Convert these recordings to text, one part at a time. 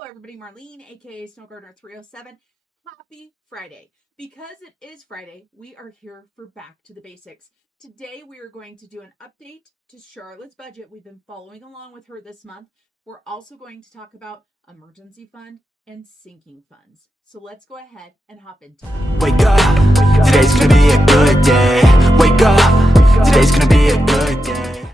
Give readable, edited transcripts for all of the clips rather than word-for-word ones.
Hello everybody, Marlene, aka Snow Gardener 307. Happy Friday. Because it is Friday, we are here for Back to the Basics. Today we are going to do an update to Charlotte's budget. We've been following along with her this month. We're also going to talk about emergency fund and sinking funds. So let's go ahead and hop into it. Wake up, today's gonna be a good day. Wake up, today's gonna be a good day.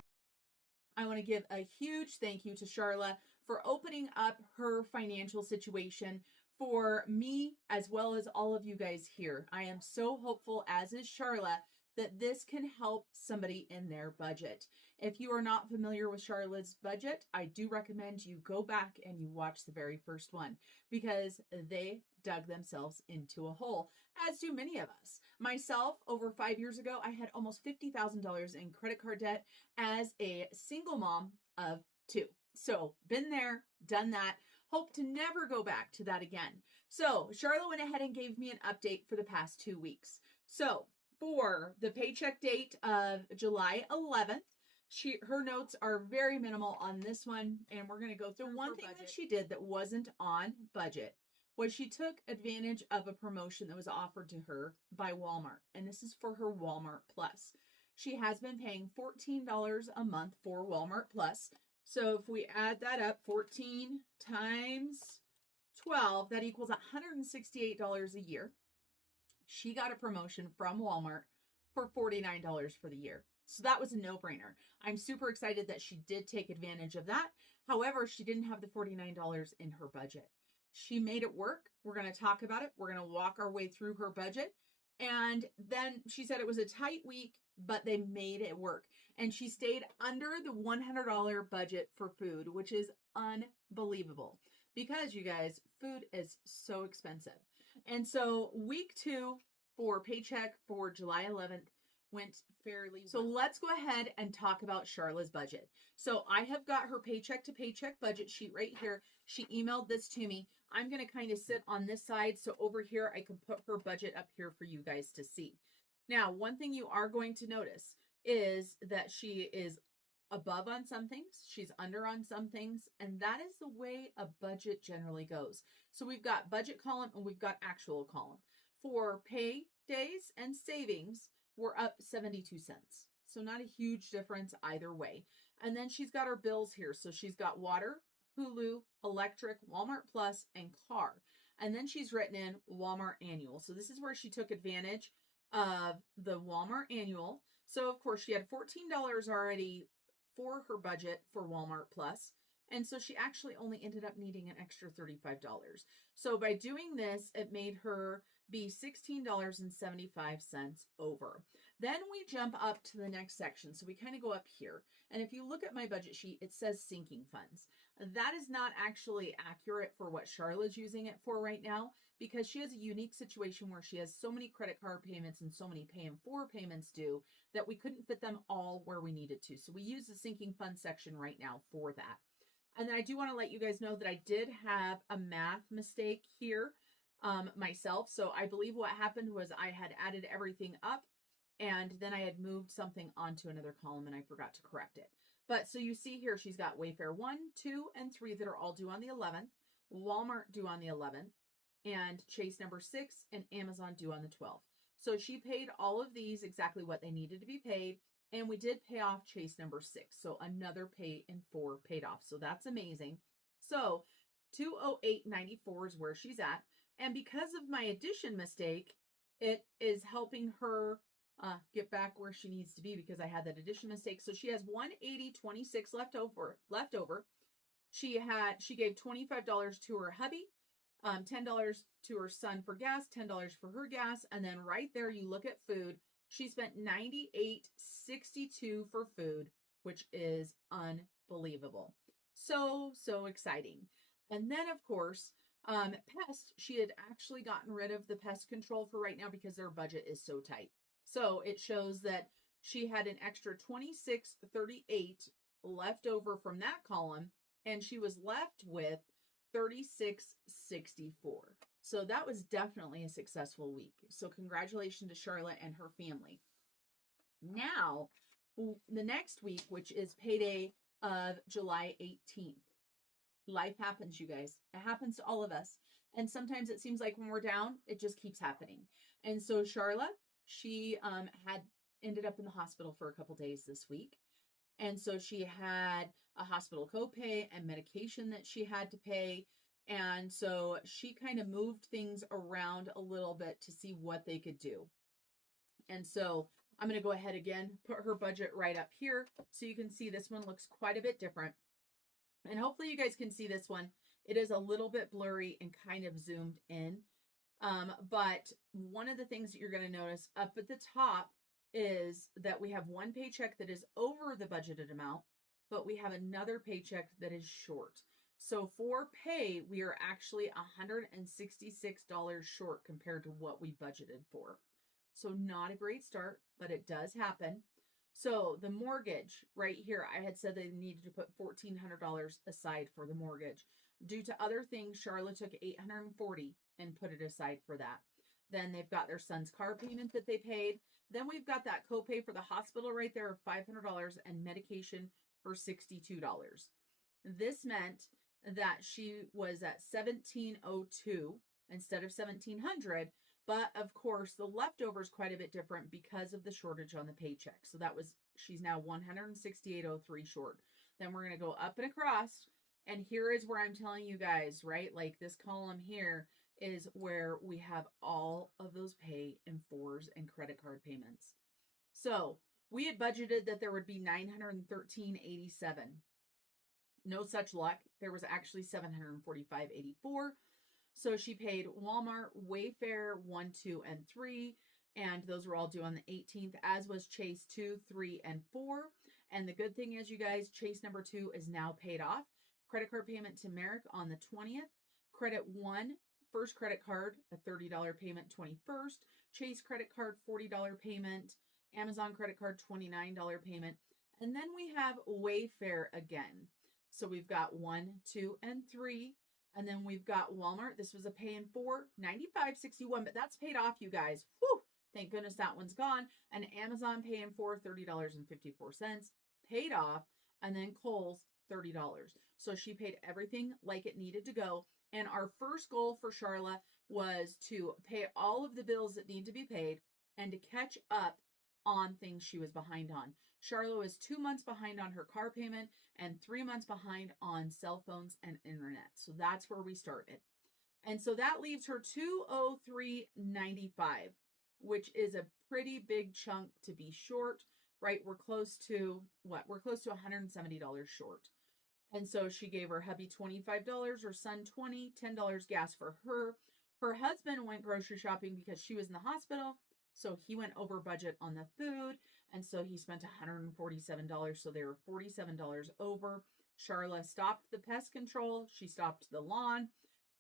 I want to give a huge thank you to Sharla for opening up her financial situation for me as well as all of you guys here. I am so hopeful, as is Sharla, that this can help somebody in their budget. If you are not familiar with Sharla's budget, I do recommend you go back and you watch the very first one because they dug themselves into a hole, as do many of us. Myself, over 5 years ago, I had almost $50,000 in credit card debt as a single mom of 2. So been there, done that. Hope to never go back to that again. So Sharla went ahead and gave me an update for the past 2 weeks. So for the paycheck date of July 11th, her notes are very minimal on this one, and we're going to go through one thing that she did that wasn't on budget was she took advantage of a promotion that was offered to her by Walmart, and this is for her Walmart Plus. She has been paying $14 a month for Walmart Plus. So if we add that up, 14 times 12, that equals $168 a year. She got a promotion from Walmart for $49 for the year. So that was a no-brainer. I'm super excited that she did take advantage of that. However, she didn't have the $49 in her budget. She made it work. We're going to talk about it. We're going to walk our way through her budget. And then she said it was a tight week, but they made it work. And she stayed under the $100 budget for food, which is unbelievable because, you guys, food is so expensive. And so week 2 for paycheck for July 11th went fairly well. So let's go ahead and talk about Sharla's budget. So I have got her paycheck to paycheck budget sheet right here. She emailed this to me. I'm going to kind of sit on this side. So over here, I can put her budget up here for you guys to see. Now, one thing you are going to notice is that she is above on some things, she's under on some things, and that is the way a budget generally goes. So we've got budget column and we've got actual column. For pay days and savings, we're up 72 cents. So not a huge difference either way. And then she's got her bills here. So she's got water, Hulu, electric, Walmart Plus, and car. And then she's written in Walmart annual. So this is where she took advantage of the Walmart annual. So of course she had $14 already for her budget for Walmart Plus. And so she actually only ended up needing an extra $35. So by doing this, it made her be $16.75 over. Then we jump up to the next section. So we kind of go up here. And if you look at my budget sheet, it says sinking funds. That is not actually accurate for what Sharla's using it for right now, because she has a unique situation where she has so many credit card payments and so many pay in 4 payments due that we couldn't fit them all where we needed to. So we use the sinking fund section right now for that. And then I do want to let you guys know that I did have a math mistake here myself. So I believe what happened was I had added everything up and then I had moved something onto another column and I forgot to correct it. But so you see here, she's got Wayfair 1, 2, and 3 that are all due on the 11th, Walmart due on the 11th, and Chase number 6, and Amazon due on the 12th. So she paid all of these exactly what they needed to be paid, and we did pay off Chase number 6. So another pay in 4 paid off. So that's amazing. So $208.94 is where she's at. And because of my addition mistake, it is helping her get back where she needs to be because I had that addition mistake. So she has $180.26 left over. She gave $25 to her hubby, $10 to her son for gas, $10 for her gas, and then right there you look at food. She spent $98.62 for food, which is unbelievable. So exciting. And then of course, pest, she had actually gotten rid of the pest control for right now because their budget is so tight. So it shows that she had an extra $26.38 left over from that column, and she was left with $36.64. So that was definitely a successful week. So congratulations to Sharla and her family. Now, the next week, which is payday of July 18th. Life happens, you guys. It happens to all of us. And sometimes it seems like when we're down, it just keeps happening. And so Sharla, she had ended up in the hospital for a couple days this week. And so she had a hospital copay and medication that she had to pay. And so she kind of moved things around a little bit to see what they could do. And so I'm going to go ahead again, put her budget right up here so you can see this one looks quite a bit different. And hopefully you guys can see this one. It is a little bit blurry and kind of zoomed in. But one of the things that you're going to notice up at the top is that we have one paycheck that is over the budgeted amount, but we have another paycheck that is short. So for pay, we are actually $166 short compared to what we budgeted for. So not a great start, but it does happen. So the mortgage right here, I had said they needed to put $1,400 aside for the mortgage. Due to other things, Sharla took $840 and put it aside for that. Then they've got their son's car payment that they paid. Then we've got that copay for the hospital right there of $500 and medication for $62. This meant that she was at $1,702 instead of $1,700. But of course, the leftover is quite a bit different because of the shortage on the paycheck. So that was, she's now $168.03 short. Then we're going to go up and across. And here is where I'm telling you guys, right? Like this column here is where we have all of those pay in fours and credit card payments. So we had budgeted that there would be $913.87. No such luck. There was actually $745.84. So she paid Walmart, Wayfair 1, 2, and 3, and those were all due on the 18th, as was Chase 2, 3, and 4. And the good thing is, you guys, Chase number 2 is now paid off. Credit card payment to Merrick on the 20th. Credit 1, first credit card, a $30 payment 21st. Chase credit card, $40 payment. Amazon credit card, $29 payment. And then we have Wayfair again. So we've got 1, 2, and 3. And then we've got Walmart. This was a pay in 4, $95.61, but that's paid off, you guys. Whew, thank goodness that one's gone. And Amazon pay in 4, $30.54, paid off. And then Kohl's, $30. So she paid everything like it needed to go. And our first goal for Sharla was to pay all of the bills that need to be paid and to catch up on things she was behind on. Sharla was 2 months behind on her car payment and 3 months behind on cell phones and internet. So that's where we started. And so that leaves her $203.95, which is a pretty big chunk to be short, right? We're close to what? We're close to $170 short. And so she gave her hubby $25, her son $20, $10 gas for her. Her husband went grocery shopping because she was in the hospital. So he went over budget on the food. And so he spent $147. So they were $47 over. Sharla stopped the pest control. She stopped the lawn.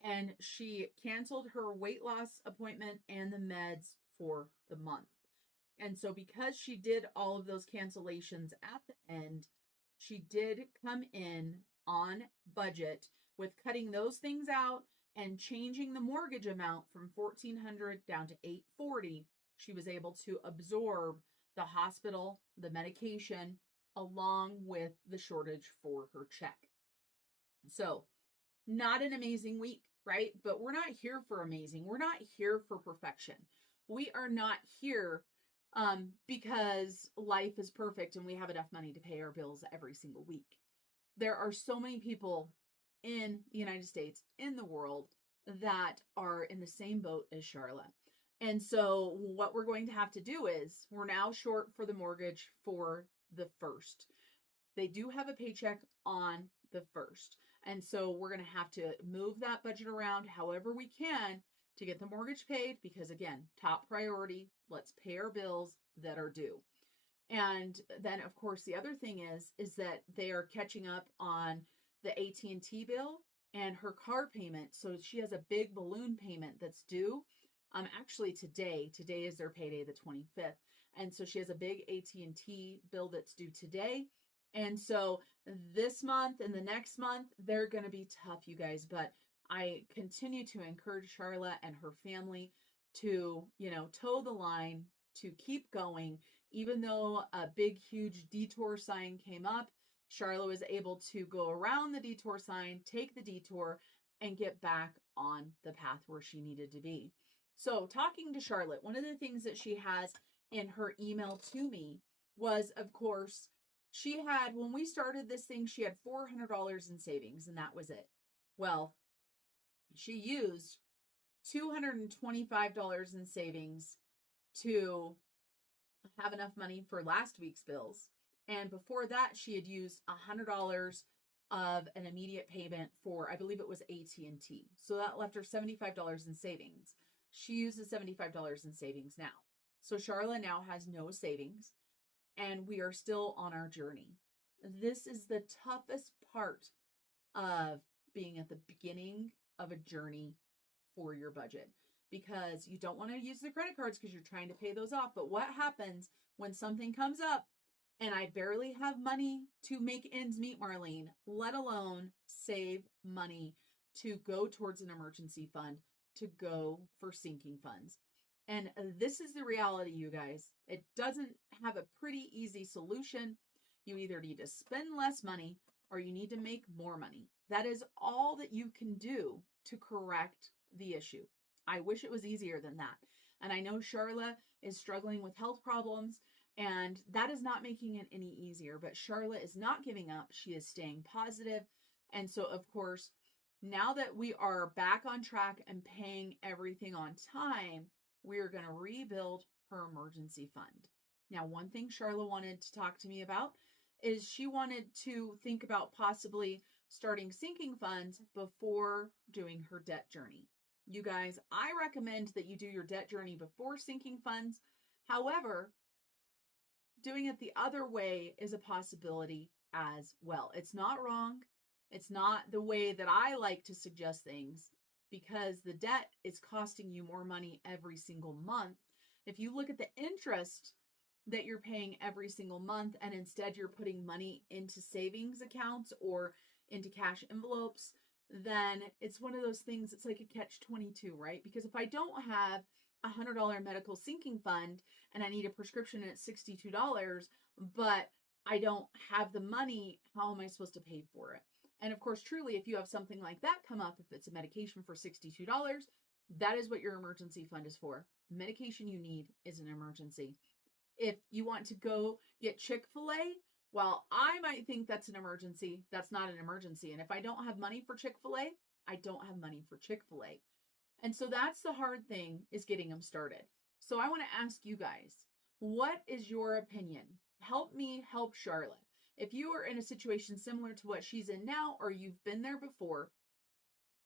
And she canceled her weight loss appointment and the meds for the month. And so because she did all of those cancellations at the end, she did come in on budget with cutting those things out and changing the mortgage amount from $1,400 down to $840. She was able to absorb the hospital, the medication, along with the shortage for her check. So not an amazing week, right? But we're not here for amazing. We're not here for perfection. We are not here because life is perfect and we have enough money to pay our bills every single week. There are so many people in the United States, in the world, that are in the same boat as Sharla. And so what we're going to have to do is, we're now short for the mortgage for the 1st. They do have a paycheck on the 1st. And so we're going to have to move that budget around however we can to get the mortgage paid, because again, top priority, let's pay our bills that are due. And then of course the other thing is that they are catching up on the AT&T bill and her car payment. So she has a big balloon payment that's due. Actually today is their payday, the 25th. And so she has a big AT&T bill that's due today. And so this month and the next month, they're going to be tough, you guys. But I continue to encourage Sharla and her family to, toe the line, to keep going, even though a big, huge detour sign came up. Sharla was able to go around the detour sign, take the detour, and get back on the path where she needed to be. So, talking to Charlotte, one of the things that she has in her email to me was, of course, she had, when we started this thing, she had $400 in savings, and that was it. Well, she used $225 in savings to have enough money for last week's bills. And before that, she had used $100 of an immediate payment for, I believe it was AT&T. So that left her $75 in savings. She uses $75 in savings now. So Sharla now has no savings, and we are still on our journey. This is the toughest part of being at the beginning of a journey for your budget, because you don't want to use the credit cards because you're trying to pay those off. But what happens when something comes up and I barely have money to make ends meet, Marlene, let alone save money to go towards an emergency fund, to go for sinking funds? And this is the reality, you guys. It doesn't have a pretty easy solution. You either need to spend less money or you need to make more money. That is all that you can do to correct the issue. I wish it was easier than that. And I know Sharla is struggling with health problems, and that is not making it any easier. But Sharla is not giving up. She is staying positive. And so, of course, now that we are back on track and paying everything on time, we are going to rebuild her emergency fund. Now, one thing Sharla wanted to talk to me about is she wanted to think about possibly starting sinking funds before doing her debt journey. You guys, I recommend that you do your debt journey before sinking funds. However, doing it the other way is a possibility as well. It's not wrong. It's not the way that I like to suggest things, because the debt is costing you more money every single month. If you look at the interest that you're paying every single month, and instead you're putting money into savings accounts or into cash envelopes, then it's one of those things, it's like a catch-22, right? Because if I don't have a $100 medical sinking fund and I need a prescription at $62, but I don't have the money, how am I supposed to pay for it? And of course, truly, if you have something like that come up, if it's a medication for $62, that is what your emergency fund is for. Medication you need is an emergency. If you want to go get Chick-fil-A, well, I might think that's an emergency. That's not an emergency. And if I don't have money for Chick-fil-A, I don't have money for Chick-fil-A. And so that's the hard thing, is getting them started. So I want to ask you guys, what is your opinion? Help me help Sharla. If you are in a situation similar to what she's in now, or you've been there before,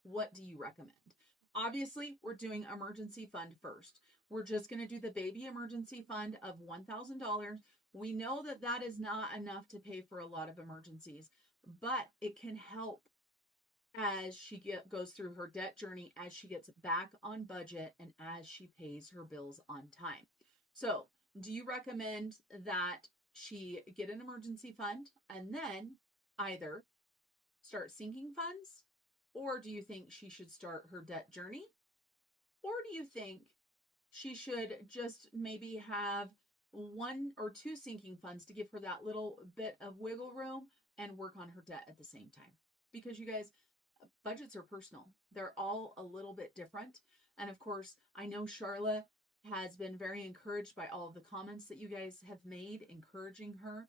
what do you recommend? Obviously, we're doing emergency fund first. We're just going to do the baby emergency fund of $1,000. We know that that is not enough to pay for a lot of emergencies, but it can help as she goes through her debt journey, as she gets back on budget, and as she pays her bills on time. So, do you recommend that she get an emergency fund and then either start sinking funds, or do you think she should start her debt journey? Or do you think she should just maybe have 1 or 2 sinking funds to give her that little bit of wiggle room and work on her debt at the same time? Because you guys, budgets are personal. They're all a little bit different. And of course, I know Sharla has been very encouraged by all of the comments that you guys have made, encouraging her.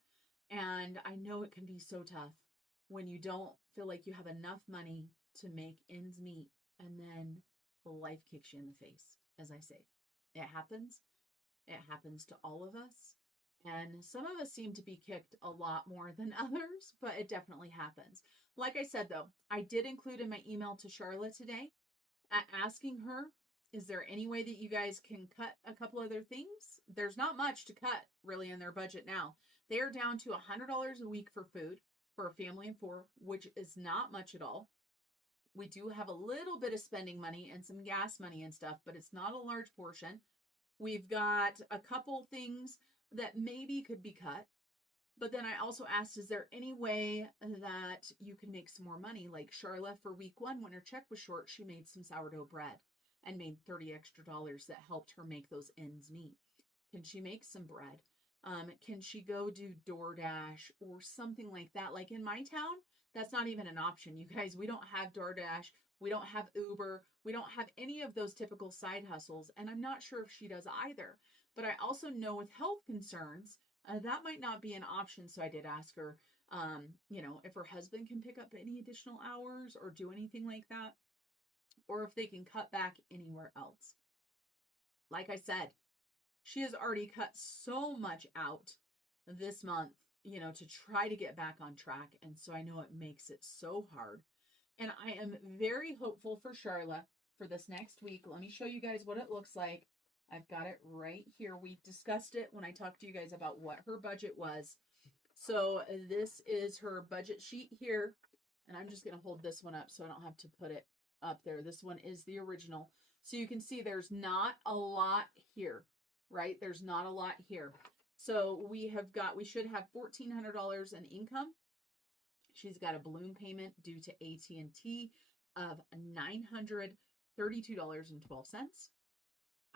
And I know it can be so tough when you don't feel like you have enough money to make ends meet, and then life kicks you in the face, as I say. It happens. It happens to all of us. And some of us seem to be kicked a lot more than others, but it definitely happens. Like I said, though, I did include in my email to Sharla today, asking her, is there any way that you guys can cut a couple other things? There's not much to cut really in their budget now. They are down to $100 a week for food for a family of 4, which is not much at all. We do have a little bit of spending money and some gas money and stuff, but it's not a large portion. We've got a couple things that maybe could be cut. But then I also asked, is there any way that you can make some more money? Like Sharla, for week 1, when her check was short, she made some sourdough bread and made $30 extra that helped her make those ends meet. Can she make some bread? Can she go do DoorDash or something like that? Like in my town, that's not even an option. You guys, we don't have DoorDash. We don't have Uber. We don't have any of those typical side hustles. And I'm not sure if she does either. But I also know with health concerns, that might not be an option. So I did ask her, if her husband can pick up any additional hours or do anything like that, or if they can cut back anywhere else. Like I said, she has already cut so much out this month, to try to get back on track. And so I know it makes it so hard. And I am very hopeful for Sharla for this next week. Let me show you guys what it looks like. I've got it right here. We discussed it when I talked to you guys about what her budget was. So this is her budget sheet here. And I'm just going to hold this one up so I don't have to put it up there. This one is the original. So you can see there's not a lot here, right? There's not a lot here. So we should have $1,400 in income. She's got a balloon payment due to AT&T of $932.12.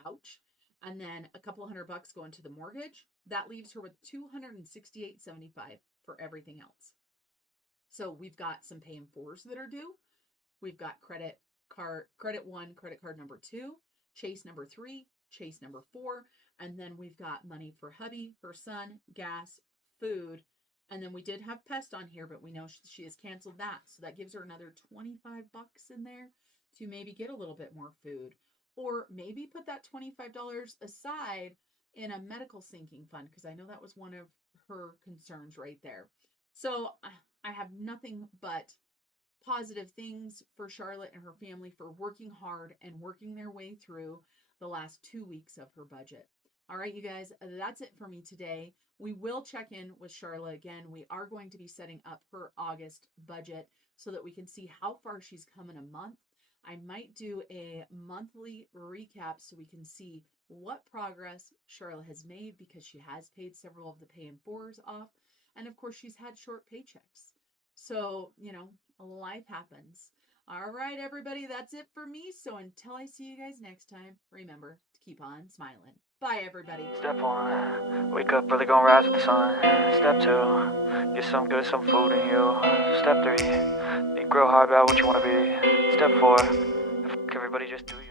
Ouch. And then a couple $100 going to the mortgage. That leaves her with $268.75 for everything else. So we've got some pay in fours that are due. We've got credit one, credit card number 2, Chase number 3, Chase number 4, and then we've got money for hubby, her son, gas, food, and then we did have pest on here, but we know she has canceled that. So that gives her another $25 in there to maybe get a little bit more food, or maybe put that $25 aside in a medical sinking fund, because I know that was one of her concerns right there. So I have nothing but positive things for Charlotte and her family for working hard and working their way through the last 2 weeks of her budget. All right, you guys, that's it for me today. We will check in with Sharla again. We are going to be setting up her August budget so that we can see how far she's come in a month. I might do a monthly recap so we can see what progress Sharla has made, because she has paid several of the pay in fours off. And of course, she's had short paychecks. So, life happens. All right, everybody, that's it for me. So until I see you guys next time, remember to keep on smiling. Bye, everybody. Step 1, wake up early, gonna rise with the sun. Step 2, get some good, some food in you. Step 3, think real hard about what you wanna be. Step 4, everybody just do you.